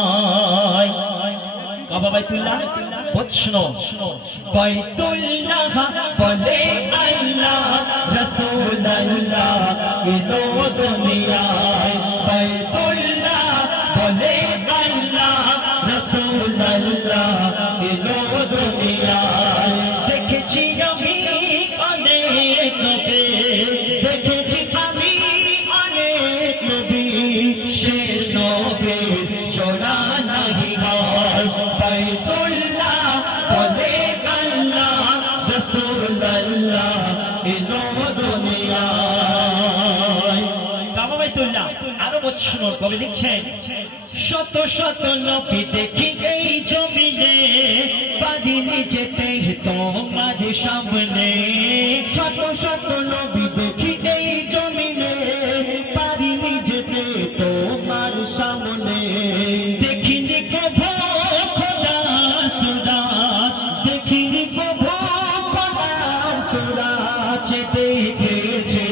দুনিয়ায় কাবা বাইতুল্লাহ প্রশ্ন বাইতুল্লাহ বলে আল্লাহ রাসূলুল্লাহ এলো দুনিয়ায় বাইতুল্লাহ বলে আল্লাহ রাসূলুল্লাহ এলো দুনিয়ায় দেখেছি আমি অনেক নবী দেখেছি আমি অনেক নবী শেষ নবী জোড়া নাহি হয় বাইতুল্লাহ বলে আল্লাহ রাসূলুল্লাহ এলো দুনিয়ায় কাবা বাইতুল্লাহ আরো বছর কবি লিখছেন শত শত নবী দেখি এই জমিনে পারিনি যেতে তোমার সামনে শত শত নবী দেখি এই জমিনে পারিনি যেতে তোমার সামনে দেখিনি কভু খোদার সুরাত দেখিনি কভু খোদার সুরাত সে দেখেছে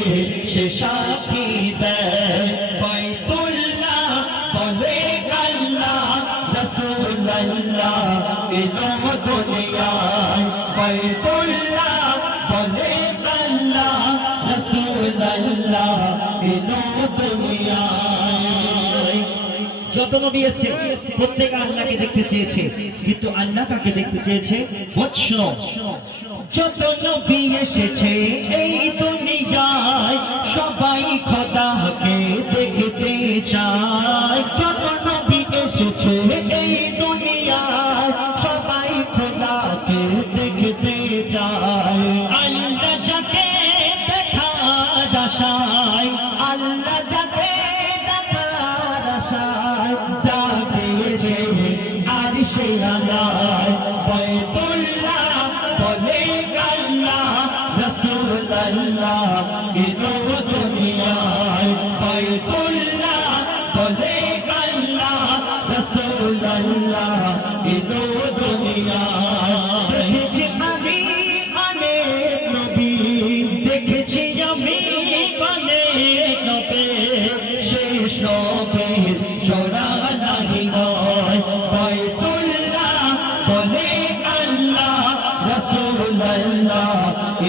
সে সাক্ষী দেয় বাইতুল্লাহ বলে আল্লাহ রাসূলুল্লাহ এলো দুনিয়ায় বাইতুল্লাহ বলে আল্লাহ রাসূলুল্লাহ এলো দুনিয়ায় যত নবী এসেছে প্রত্যেক আল্লাহকে দেখতে চেয়েছে কিন্তু আল্লাহ কাকে দেখতে চেয়েছে বৎস যত নবী এসেছে এই দুনিয়ায় সবাই খোদাকে দেখতে চায় যত নবী এসেছে এই দুনিয়ায় সবাই খোদাকে দেখতে চায় আল্লাহ যাকে দেখার আশায় আল্লাহ যাকে দেখার আশায় ডাকেছে আরশে আলায় বাইতুল্লাহ বলে আল্লাহ রাসূলুল্লাহ এলো দুনিয়ায় বাইতুল্লাহ বলে আল্লাহ রাসূলুল্লাহ এলো দুনিয়ায় দেখেছি আমি অনেক নবী দেখেছি আমি অনেক নবী শেষ নবীর জোড়া নাহি হয় বাইতুল্লাহ বলে আল্লাহ রাসূলুল্লাহ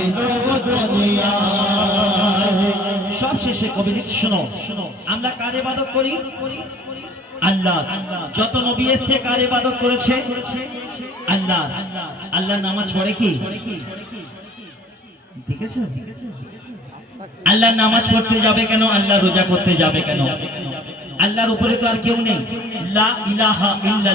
এলো দুনিয়ায় সব শেষে কবি লিখছে শোনো আমরা কার ইবাদত করি আল্লাহ যত নবী এসেছে কার ইবাদত করেছে আল্লাহ আল্লাহ নামাজ পড়ে কি ঠিক আছে আল্লাহ নামাজ পড়তে যাবে কেন আল্লাহ রোজা করতে যাবে কেন আল্লাহর উপরে তো আর কেউ নেই লা ইলাহা ইল্লাল্লাহ